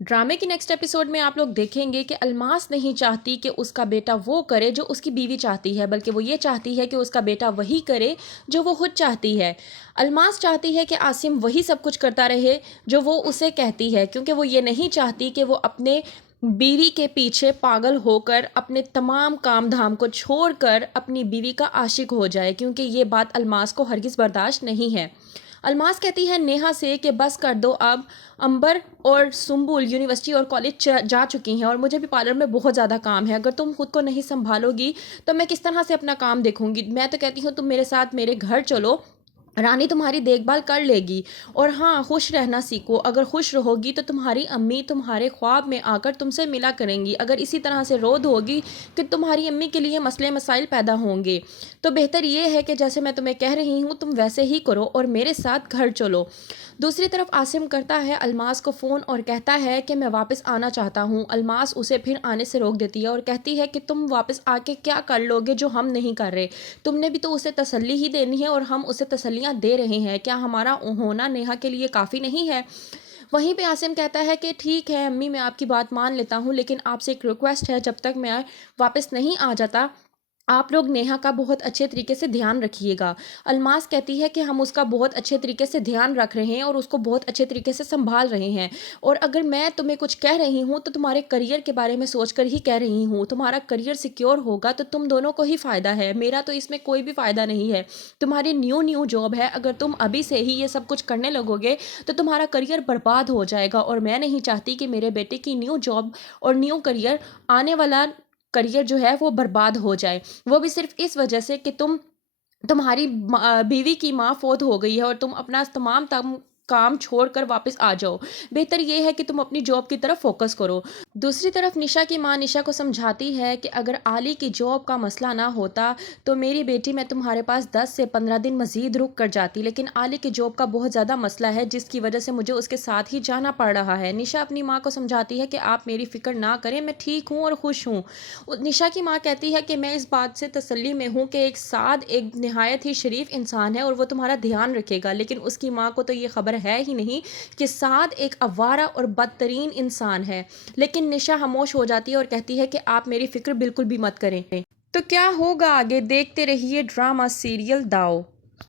ड्रामे की next episode में आप लोग देखेंगे कि अलमास नहीं चाहती कि उसका बेटा वो करे जो उसकी बीवी चाहती है, बल्कि वो ये चाहती है कि उसका बेटा वही करे जो वो खुद चाहती है। अलमास चाहती है कि आसिम वही सब कुछ करता रहे जो वो उसे कहती है, क्योंकि वो ये नहीं चाहती कि वो अपने बीवी के पीछे पागल होकर अपने तमाम काम धाम को छोड़कर अपनी बीवी का आशिक हो जाए, क्योंकि ये बात अलमास को हरगिज़ बर्दाश्त नहीं है। अलमास कहती है नेहा से कि बस कर दो अब। अंबर और सुम्बुल यूनिवर्सिटी और कॉलेज जा चुकी हैं और मुझे भी पार्लर में बहुत ज़्यादा काम है। अगर तुम खुद को नहीं संभालोगी तो मैं किस तरह से अपना काम देखूंगी। मैं तो कहती हूँ तुम मेरे साथ मेरे घर चलो, रानी तुम्हारी देखभाल कर लेगी। और हाँ, खुश रहना सीखो। अगर खुश रहोगी तो तुम्हारी अम्मी तुम्हारे ख्वाब में आकर तुमसे मिला करेंगी। अगर इसी तरह से रोध होगी कि तुम्हारी अम्मी के लिए मसले मसाइल पैदा होंगे, तो बेहतर ये है कि जैसे मैं तुम्हें कह रही हूँ तुम वैसे ही करो और मेरे साथ घर चलो। दूसरी तरफ आसिम करता है अलमास को फ़ोन और कहता है कि मैं वापस आना चाहता हूँ। अलमास उसे फिर आने से रोक देती है और कहती है कि तुम वापस आके क्या कर लोगे जो हम नहीं कर रहे। तुमने भी तो उसे तसल्ली ही देनी है और हम उसे तसल्लियाँ दे रहे हैं। क्या हमारा होना नेहा के लिए काफ़ी नहीं है? वहीं पे आसिम कहता है कि ठीक है अम्मी, मैं आपकी बात मान लेता हूँ, लेकिन आपसे एक रिक्वेस्ट है, जब तक मैं वापस नहीं आ जाता आप लोग नेहा का बहुत अच्छे तरीके से ध्यान रखिएगा। अलमास कहती है कि हम उसका बहुत अच्छे तरीके से ध्यान रख रहे हैं और उसको बहुत अच्छे तरीके से संभाल रहे हैं। और अगर मैं तुम्हें कुछ कह रही हूँ तो तुम्हारे करियर के बारे में सोचकर ही कह रही हूँ। तुम्हारा करियर सिक्योर होगा तो तुम दोनों को ही फ़ायदा है, मेरा तो इसमें कोई भी फ़ायदा नहीं है। तुम्हारी न्यू जॉब है, अगर तुम अभी से ही ये सब कुछ करने लगोगे तो तुम्हारा करियर बर्बाद हो जाएगा और मैं नहीं चाहती कि मेरे बेटे की न्यू जॉब और न्यू करियर, आने वाला करियर जो है वो बर्बाद हो जाए। वो भी सिर्फ इस वजह से कि तुम्हारी बीवी की माँ फोत हो गई है और तुम अपना तमाम काम छोड़कर वापस आ जाओ। बेहतर ये है कि तुम अपनी जॉब की तरफ फोकस करो। दूसरी तरफ निशा की माँ निशा को समझाती है कि अगर आली की जॉब का मसला ना होता तो मेरी बेटी मैं तुम्हारे पास 10 से 15 दिन मज़ीद रुक कर जाती, लेकिन आली की जॉब का बहुत ज़्यादा मसला है जिसकी वजह से मुझे उसके साथ ही जाना पड़ रहा है। निशा अपनी माँ को समझाती है कि आप मेरी फ़िक्र ना करें, मैं ठीक हूँ और खुश हूँ। निशा की माँ कहती है कि मैं इस बात से तसल्ली में हूँ कि एक साद एक नहायत ही शरीफ इंसान है और वो तुम्हारा ध्यान रखेगा, लेकिन उसकी माँ को तो ये खबर है ही नहीं कि साद एक अवारा और बदतरीन इंसान है। लेकिन निशा खामोश हो जाती है और कहती है कि आप मेरी फिक्र बिल्कुल भी मत करें। तो क्या होगा आगे, देखते रहिए ड्रामा सीरियल दाव।